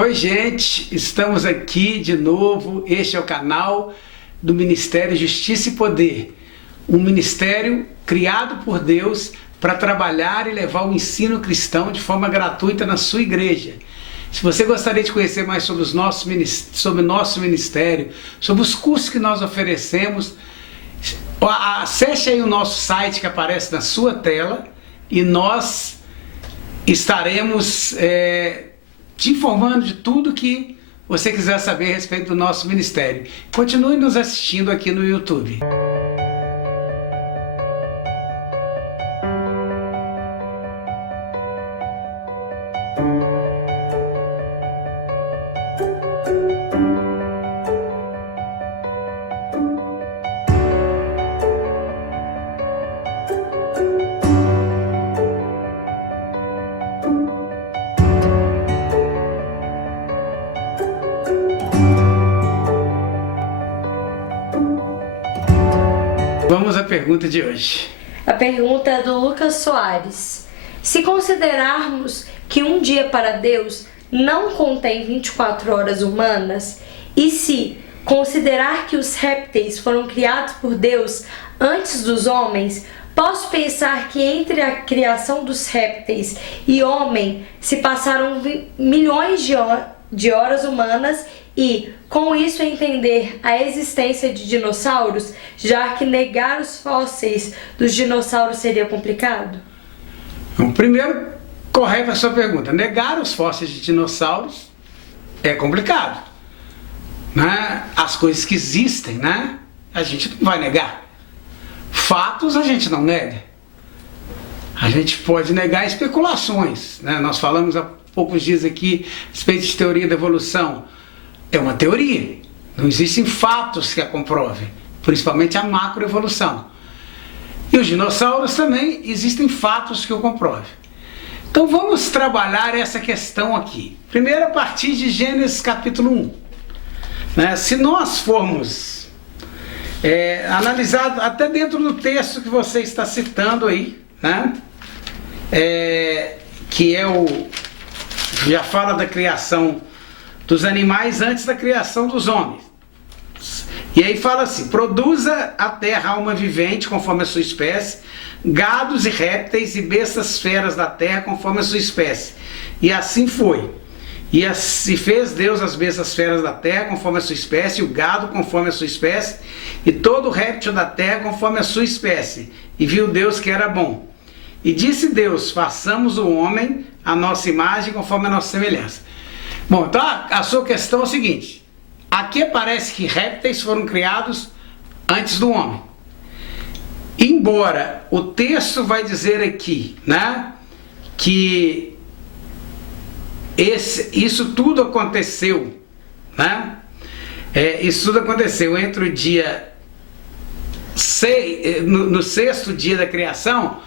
Oi, gente, estamos aqui de novo. Este é o canal do Ministério Justiça e Poder, um ministério criado por Deus para trabalhar e levar o ensino cristão de forma gratuita na sua igreja. Se você gostaria de conhecer mais sobre o nosso ministério, sobre os cursos que nós oferecemos, acesse aí o nosso site que aparece na sua tela e nós estaremos te informando de tudo que você quiser saber a respeito do nosso ministério. Continue nos assistindo aqui no YouTube. Vamos à pergunta de hoje. A pergunta é do Lucas Soares. Se considerarmos que um dia para Deus não contém 24 horas humanas, e se considerar que os répteis foram criados por Deus antes dos homens, posso pensar que entre a criação dos répteis e homem se passaram milhões de horas humanas e, com isso, entender a existência de dinossauros, já que negar os fósseis dos dinossauros seria complicado? Então, primeiro, correta a sua pergunta. Negar os fósseis de dinossauros é complicado, né? As coisas que existem, né? A gente não vai negar. Fatos a gente não nega. A gente pode negar especulações, né? Nós falamos há poucos dias aqui a respeito de teoria da evolução. É uma teoria, não existem fatos que a comprovem, principalmente a macroevolução. E os dinossauros também existem fatos que o comprovem. Então vamos trabalhar essa questão aqui. Primeiro a partir de Gênesis capítulo 1. Né? Se nós formos analisar até dentro do texto que você está citando aí, né? Que já fala da criação dos animais antes da criação dos homens. E aí fala assim: produza a terra alma vivente conforme a sua espécie, gados e répteis e bestas feras da terra conforme a sua espécie. E assim foi. E fez Deus as bestas feras da terra conforme a sua espécie, e o gado conforme a sua espécie, e todo o réptil da terra conforme a sua espécie. E viu Deus que era bom. E disse Deus: façamos o homem à nossa imagem conforme a nossa semelhança. Bom, então a sua questão é o seguinte: aqui parece que répteis foram criados antes do homem. Embora o texto vai dizer aqui, né, que isso tudo aconteceu, né? Isso tudo aconteceu entre o dia no sexto dia da criação.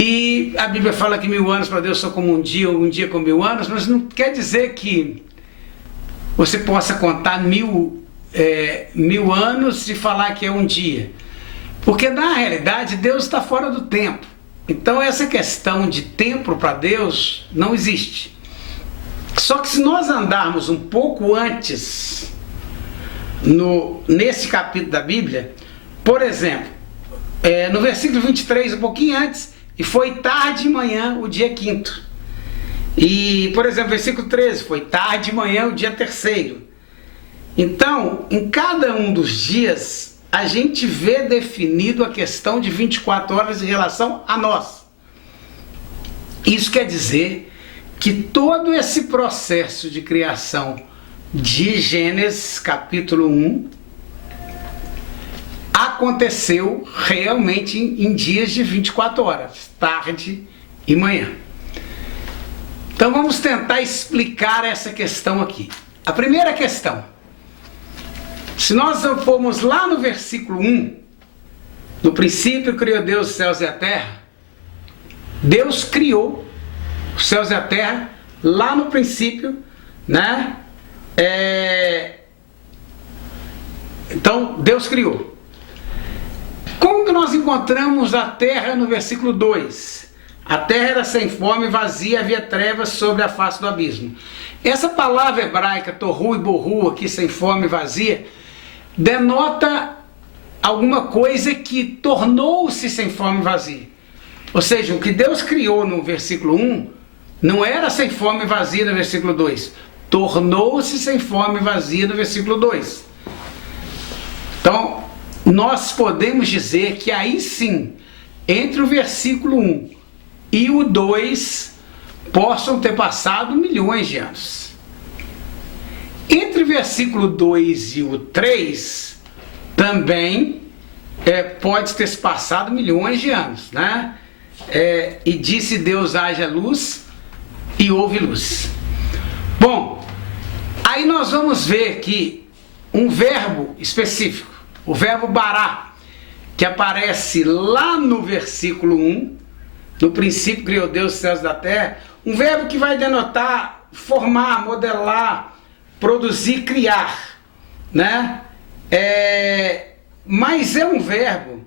E a Bíblia fala que 1000 anos para Deus são como um dia, ou um dia como 1000 anos, mas não quer dizer que você possa contar 1000 anos e falar que é um dia. Porque na realidade Deus está fora do tempo. Então essa questão de tempo para Deus não existe. Só que se nós andarmos um pouco antes nesse capítulo da Bíblia, por exemplo, no versículo 23, um pouquinho antes, e foi tarde de manhã o dia quinto. E, por exemplo, versículo 13, foi tarde de manhã o dia terceiro. Então, em cada um dos dias, a gente vê definido a questão de 24 horas em relação a nós. Isso quer dizer que todo esse processo de criação de Gênesis capítulo 1 aconteceu realmente em dias de 24 horas, tarde e manhã. Então vamos tentar explicar essa questão aqui. A primeira questão: se nós formos lá no versículo 1, no princípio criou Deus os céus e a terra, Deus criou os céus e a terra lá no princípio, né? Então Deus criou. Como que nós encontramos a terra no versículo 2? A terra era sem forma e vazia, havia trevas sobre a face do abismo. Essa palavra hebraica, tohu e bohu, aqui sem forma e vazia, denota alguma coisa que tornou-se sem forma e vazia. Ou seja, o que Deus criou no versículo 1 não era sem forma e vazia no versículo 2. Tornou-se sem forma e vazia no versículo 2. Então, nós podemos dizer que aí sim, entre o versículo 1 e o 2, possam ter passado milhões de anos. Entre o versículo 2 e o 3, também pode ter se passado milhões de anos, né? E disse Deus: haja luz, e houve luz. Bom, aí nós vamos ver que um verbo específico, o verbo bará, que aparece lá no versículo 1, no princípio criou Deus os céus da terra, um verbo que vai denotar formar, modelar, produzir, criar, né? Mas é um verbo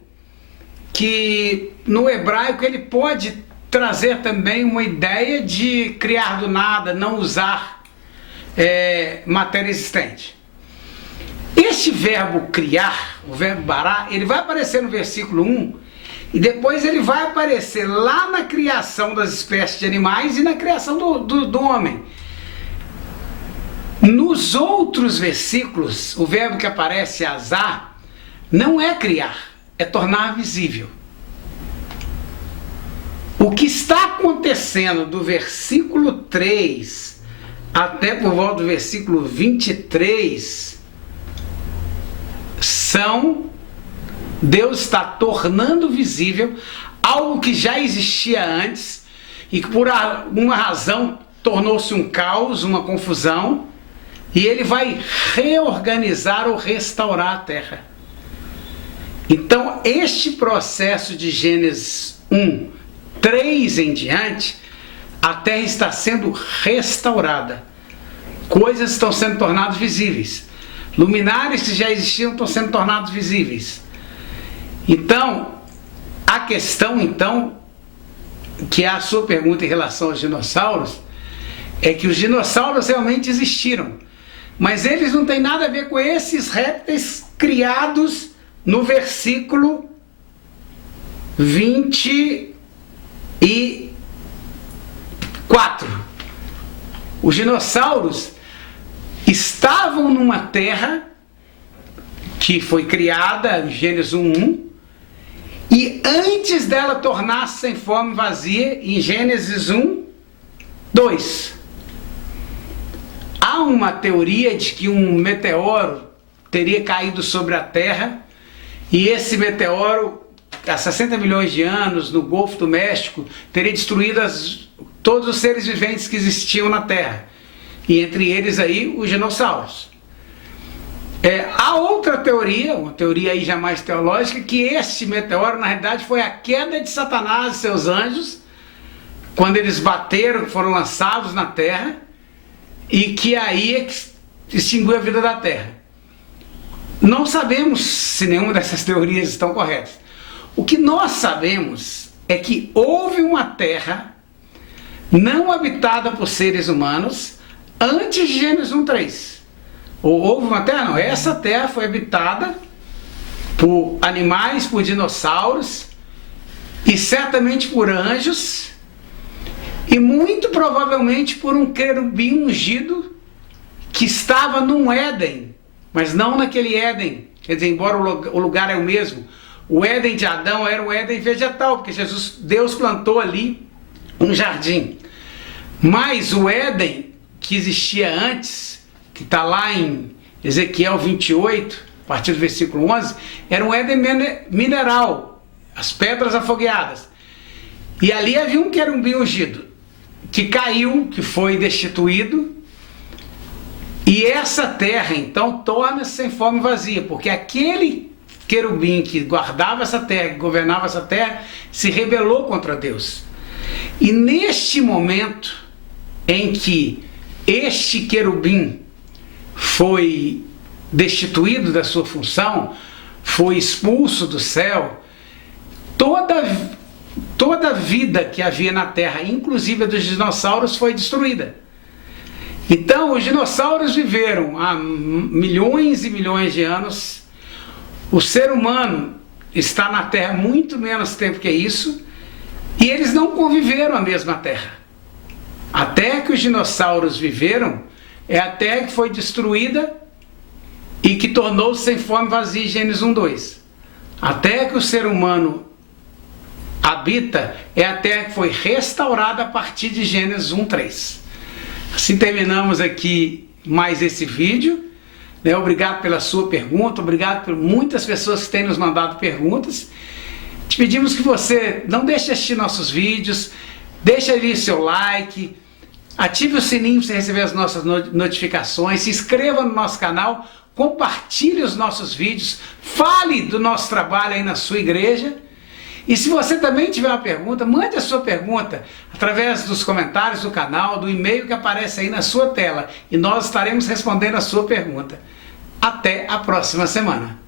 que no hebraico ele pode trazer também uma ideia de criar do nada, não usar matéria existente. Este verbo criar, o verbo bará, ele vai aparecer no versículo 1 e depois ele vai aparecer lá na criação das espécies de animais e na criação do homem. Nos outros versículos, o verbo que aparece, azar, não é criar, é tornar visível. O que está acontecendo do versículo 3 até por volta do versículo 23 Deus está tornando visível algo que já existia antes e que por alguma razão tornou-se um caos, uma confusão, e ele vai reorganizar ou restaurar a terra. Então, este processo de Gênesis 1, 3 em diante, a terra está sendo restaurada. Coisas estão sendo tornadas visíveis. Luminares que já existiam estão sendo tornados visíveis. Então, a questão, que é a sua pergunta em relação aos dinossauros, é que os dinossauros realmente existiram. Mas eles não têm nada a ver com esses répteis criados no versículo 24. Os dinossauros estavam numa terra que foi criada em Gênesis 1, e antes dela tornar-se sem forma e vazia, em Gênesis 1, 2. Há uma teoria de que um meteoro teria caído sobre a Terra, e esse meteoro, há 60 milhões de anos, no Golfo do México, teria destruído todos os seres viventes que existiam na Terra, e entre eles aí os dinossauros. Há outra teoria, uma teoria aí já mais teológica, que este meteoro na realidade foi a queda de Satanás e seus anjos, quando eles bateram, foram lançados na Terra, e que aí extinguiu a vida da Terra. Não sabemos se nenhuma dessas teorias estão corretas. O que nós sabemos é que houve uma Terra não habitada por seres humanos antes de Gênesis 1:3. Ou houve uma terra? Não, essa terra foi habitada por animais, por dinossauros e certamente por anjos e muito provavelmente por um querubim ungido que estava num Éden, mas não naquele Éden, quer dizer, embora o lugar é o mesmo. O Éden de Adão era um Éden vegetal, porque Deus plantou ali um jardim. Mas o Éden que existia antes, que está lá em Ezequiel 28, a partir do versículo 11, era um Éden mineral, as pedras afogueadas. E ali havia um querubim ungido, que caiu, que foi destituído, e essa terra então torna-se sem forma e vazia, porque aquele querubim que guardava essa terra, que governava essa terra, se rebelou contra Deus. E neste momento em que este querubim foi destituído da sua função, foi expulso do céu, toda a vida que havia na Terra, inclusive a dos dinossauros, foi destruída. Então, os dinossauros viveram há milhões e milhões de anos. O ser humano está na Terra muito menos tempo que isso, e eles não conviveram a mesma Terra. A Terra que os dinossauros viveram é a Terra que foi destruída e que tornou-se sem forma e vazia, Gênesis 1:2. A Terra que o ser humano habita é a Terra que foi restaurada a partir de Gênesis 1:3. Assim terminamos aqui mais esse vídeo. Obrigado pela sua pergunta, obrigado por muitas pessoas que têm nos mandado perguntas. Te pedimos que você não deixe de assistir nossos vídeos, deixe ali seu like, ative o sininho para você receber as nossas notificações, se inscreva no nosso canal, compartilhe os nossos vídeos, fale do nosso trabalho aí na sua igreja. E se você também tiver uma pergunta, mande a sua pergunta através dos comentários do canal, do e-mail que aparece aí na sua tela, e nós estaremos respondendo a sua pergunta. Até a próxima semana.